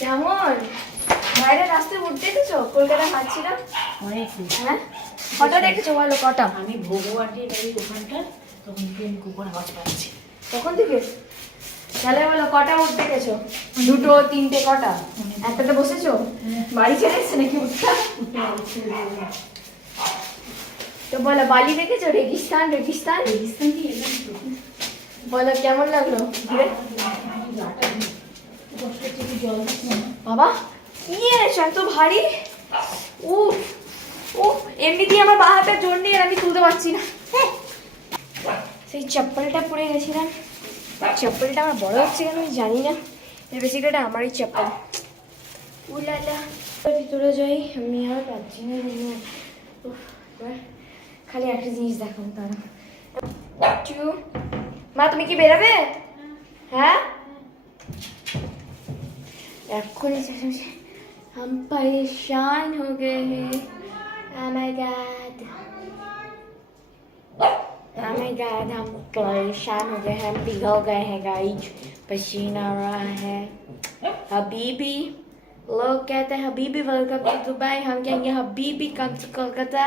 কেমন বাইরে রাস্তায় উঠতে দেখেছো? কলকাতা হাঁটছিলাম অনেক। হ্যাঁ কটা দেখেছো বলো কটা? আমি ভোগওয়াটির বাড়ির ওখানটা তখন থেকে আমি কুকুর আওয়াজ পাচ্ছি। কখন থেকে? তাহলে বলো কটা উঠ দেখেছো? দুটো তিনটে কটা? একটাতে বসেছো? বাড়ি ছেড়ে এসছে নাকি উঠটা? তো বলো বালি দেখেছো? রেগিস্তান রেগিস্তান রেগিস্তান কি এলাম তো? বলো কেমন লাগলো ঘুরে? জল দিচ্ছি না বাবা কি এনেছো এত ভারী? ও ও এমনিতেই আমার বা হাতে জোর নেই আর আমি তুলতে পারছি না। সেই চপ্পলটা পরে গেছিলাম, চপ্পলটা আমার বড় হচ্ছে কেন আমি জানি না। বেসিক্যালি আমারই চপ্পল। উলালা ভিতরে যাই, আমি আর পাচ্ছি না। খালি একটা জিনিস দেখাবো তারা। মা তুমি কি বেরোবে? হ্যাঁ এক্ষুনি हम परेशान हो गए हैं। Oh my God, oh my God, हम परेशान हो गए हैं, हम पिघल गए हैं गाइस, पसीना आ रहा है। हबीबी लोग कहते हैं हबीबी वेलकम टू दुबई, हम कहेंगे हबीबी कम टू कोलकाता।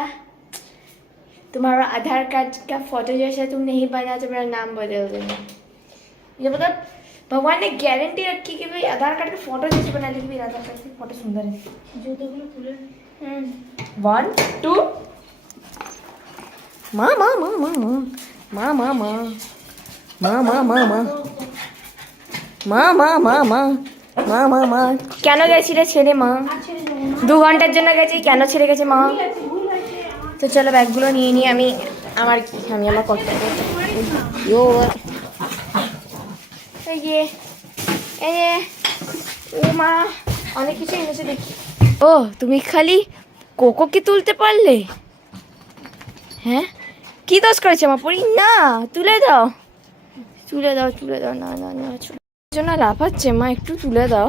तुम्हारा आधार कार्ड का फोटो जैसा तुम नहीं बना तो मेरा नाम बदल देना। ये मतलब भगवान ने गारंटी रखी कि भाई आधार कार्ड का फोटो जैसे बना ली कि मेरा आधार कार्ड से फोटो सुंदर है। জুতোগুলো তুলে 1 2 माँ माँ माँ माँ माँ माँ माँ माँ माँ माँ माँ माँ माँ माँ माँ माँ माँ माँ माँ কেন গেছিলে ছেড়ে মা? 2 ঘন্টার জন্য গেছি, কেন ছেড়ে গেছে মা? তো চলো ব্যাগগুলো নিয়ে নিয়ে আমি আমার কর্তব্য। এই যে ও মা অনেক কিছু এনেছে দেখি। ও তুমি খালি কোকো কি তুলতে পারলে? হ্যাঁ কি দোষ করেছে মা? পড়ি না, তুলে দাও তুলে দাও তুলে দাও। না না না জন্য লাফাচ্ছে মা, একটু তুলে দাও,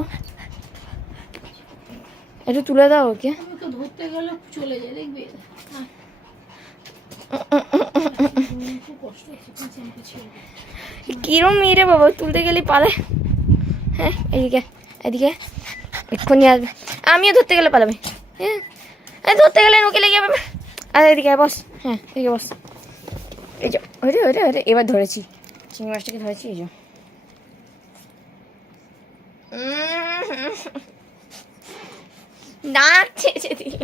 একটু তুলে দাও ওকে। ওকে ধরতে গেলে চলে যায় দেখবে। খুব কষ্ট হচ্ছে। কিরম মেরে বাবা তুলতে গেলে পালায়। হ্যাঁ এদিকে এদিকে এক্ষুনি আসবে, আমিও ধরতে গেলে পালাবে। হ্যাঁ ধরতে গেলে ওকে লেগে যাবে। আর এদিকে বস, হ্যাঁ এদিকে বস। এই যে ওরে ওরে ওরে এবার ধরেছি, চিংড়ি মাছটাকে ধরেছি। এই যে না ছেড়ে দিল,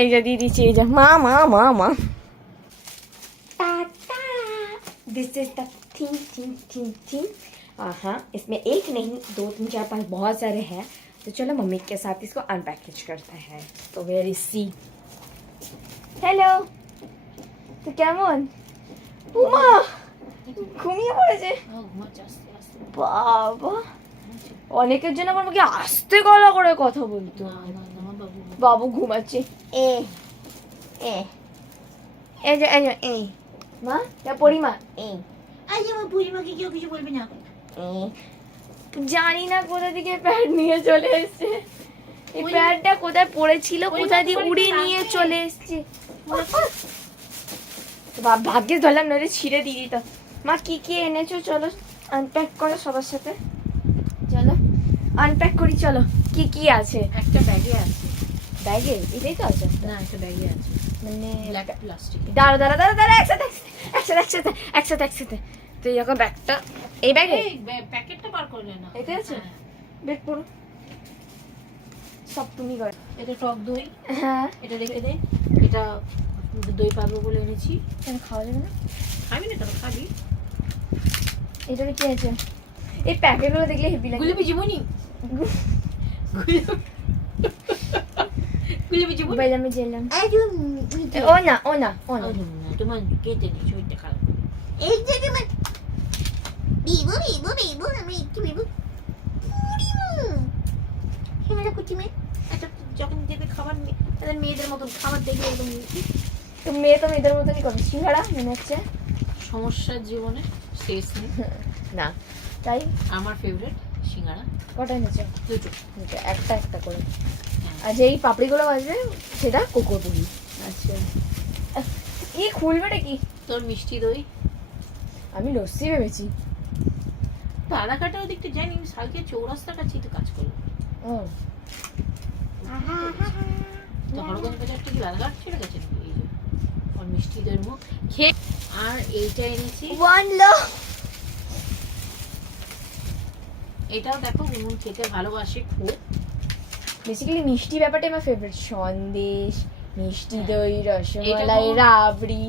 এই যে দিয়ে দিচ্ছি। এই যে মা মা মা মা this is the thing thing thing thing. हाँ इसमें एक नहीं 2 3 4 5 बहुत सारे हैं। तो चलो मम्मी के साथ इसको अनपैकेज करते हैं। तो वेयर इज सी हेलो तो কেমন? উমা ঘুমিয়ে পড়েছে বাবা। অনেকের জন্য আমার মুখে আস্তে গলা করে কথা বলতো। বাবু ঘুমাচ্ছে। এ এ এই যে এই যে এই মা যা পড়ি মা। এই আজ আমার বুড়িমাকে কেউ কিছু বলবে না। জানি না কোথা থেকে প্যাড নিয়ে চলে এসেছে। এই প্যাডটা কোথায় পড়েছিল, কোথা দিয়ে উড়িয়ে নিয়ে চলে এসেছে। ভাগ্যে ধরলাম নইলে ছিঁড়ে দিয়ে দিত। মা কি কি এনেছো চলো আনপ্যাক করো সবার সাথে, চলো আনপ্যাক করি। চলো কি কি আছে? একটা ব্যাগে আছে। ব্যাগে এটাই তো আছে? না একটা ব্যাগে আছে মানে ব্ল্যাক প্লাস্টিক। দাঁড়া দাঁড়া দাঁড়া দাঁড়া একসাথে একসাথে একসাথে একসাথে একসাথে। তো এরকম ব্যাগটা এই ব্যাগে প্যাকেটটা বার করলে না? এতে আছে বেগ পড়ো সব তুমি কর। এটা টক দই। হ্যাঁ এটা রেখে দে। এটা দই পাবো বলে এনেছি। কেন খাওয়া যাবে না? খাবি না কেন? খাবি। এটাতে কি আছে? এই প্যাকেটগুলো দেখলে হেভি লাগে। গুলিবি জীবনী গুলিবি জীবনী বাইলামে জেলাম। ও না ও না ও না তোমার কেটে নি শরীরটা খারাপ। এই যে তোমার বিবু বিবু বিবু আমি একটু বিবু ক্যামেরা করছি মেয়ে। আচ্ছা যখন দেখবে খাবার তাদের মেয়েদের মতন খাবার দেখবে একদম। তো মেয়ে তো মেয়েদের মতনই করে। সিঙ্গাড়া মনে হচ্ছে সমস্যার জীবনে শেষ নেই। না তাই আমার ফেভারিট সিঙ্গাড়া। কটা এনেছো? দুটো। একটা একটা করে। আর যেই পাপড়িগুলো আসবে সেটা কোকোর পুরি। আচ্ছা কি খুলবেটা কি? তোর মিষ্টি দই। আমি লস্যি ভেবেছি। তো আধার কার্ডটা ওদিকটা যাইনি, আমি সালকে চৌরাস্তার কাছেই তো কাজ করবো। ও তো হরগঞ্জ বাজার থেকে আধার কার্ড চলে গেছে নাকি? এই যে আর মিষ্টিদের মুখ খেয়ে। আর এইটা এনেছি, ওয়ান লো। এটাও দেখো গুনগুন খেতে ভালোবাসে খুব। বেসিক্যালি মিষ্টি ব্যাপারটাই আমার ফেভারিট। সন্দেশ, মিষ্টি দই, রসমালাই, এটা রাবড়ি।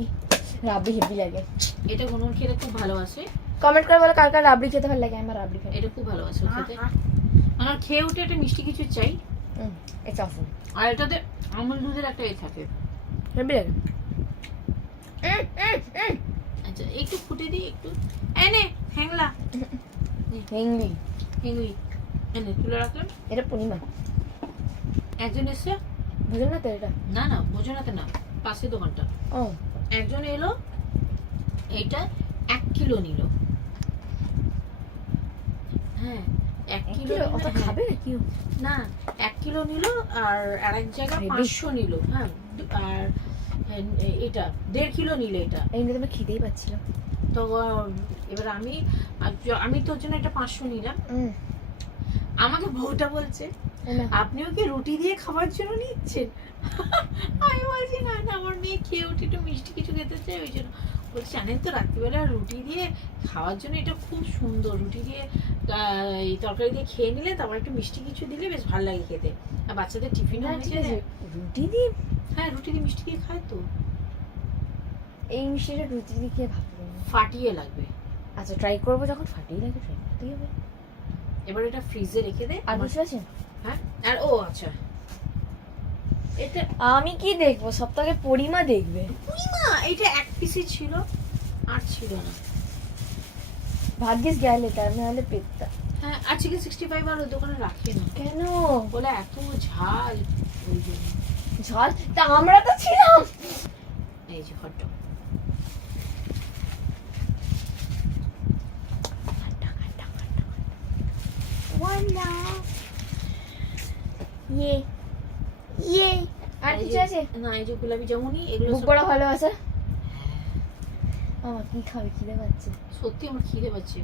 রাবড়ি হেভি লাগে। এটা গুনগুন খেতে খুব ভালোবাসে। কমেন্ট করে বলো কার কার রাবড়ি খেতে ভালো লাগে। আমার রাবড়ি খাই। এটা খুব ভালোবাসে ও খেতে। আমার খেয়ে উঠে একটা মিষ্টি কিছু চাই। ইটস অসম। আর এটাতে আমুল দুধের একটা এ থাকে। হেভি লাগে। আচ্ছা একটু ফুটে দিই একটু। এনে হ্যাংলা হেংলি। হিঙ্গুই এনে তুলে রাখলাম। এটা পূর্ণিমা। একজন এসছে, বুঝো না তো এটা? না না বোঝানাতে না, পাশে দোকানটা। ও একজন এলো, এইটা 1 কিলো নিল। হ্যাঁ 1 কিলো অত খাবে না কি? না 1 কিলো নিল আর আরেক জায়গায় 500 নিল। হ্যাঁ আর এটা 1.5 কিলো নিল এটা। এই নিয়ে তোমার খিদেই পাচ্ছিল। তো এবার আমি তোর জন্য এটা 500 নিলাম। আমাকে বউটা বলছে আপনিও কি রুটি দিয়ে খাবার জন্য নিচ্ছেন? আমি বলছি না না, আমার মেয়ে খেয়ে উঠে একটু মিষ্টি কিছু খেতে চাই, ওই জন্য বলছি জানেন তো রাত্রিবেলা রুটি দিয়ে খাওয়ার জন্য এটা খুব সুন্দর। রুটি দিয়ে এই তরকারি দিয়ে খেয়ে নিলে তারপর একটু মিষ্টি কিছু দিলে বেশ ভালো লাগে খেতে। আর বাচ্চাদের টিফিনও হয়ে যায়। রুটি দিয়ে? হ্যাঁ রুটি দিয়ে মিষ্টি দিয়ে খায় তো। এই মিষ্টিটা রুটি দিয়ে খেয়ে ভাববো ফাটিয়ে লাগবে। আচ্ছা ট্রাই করবো, যখন ফাটিয়ে লাগে ট্রাই করতেই হবে। এবার এটা ফ্রিজে রেখে দে। আর কিছু আছে? হ্যাঁ আর ও আচ্ছা এটা আমি কি দেখবো? সপ্তাহে পরিমা দেখবে। পূর্ণিমা এটা 1 পিসই ছিল, আর ছিল না। ভাগ্যিস গেলে, তার নাহলে পেতটা। হ্যাঁ আর চিকেন 65 আর ওই দোকানে রাখি না, কেন? বলে এত ঝাল ওই জন্য। ঝাল? তা আমরা তো ছিলাম। এই যে হট ওয়ান্ডা ইয়ে ইয়ে। আর কিছু আছে? না এই যে গোলাপি জামুনি এগুলো বুক বড় ভালো আছে। আমার কি খাবে খিদে পাচ্ছে। সত্যি আমার খিদে পাচ্ছে।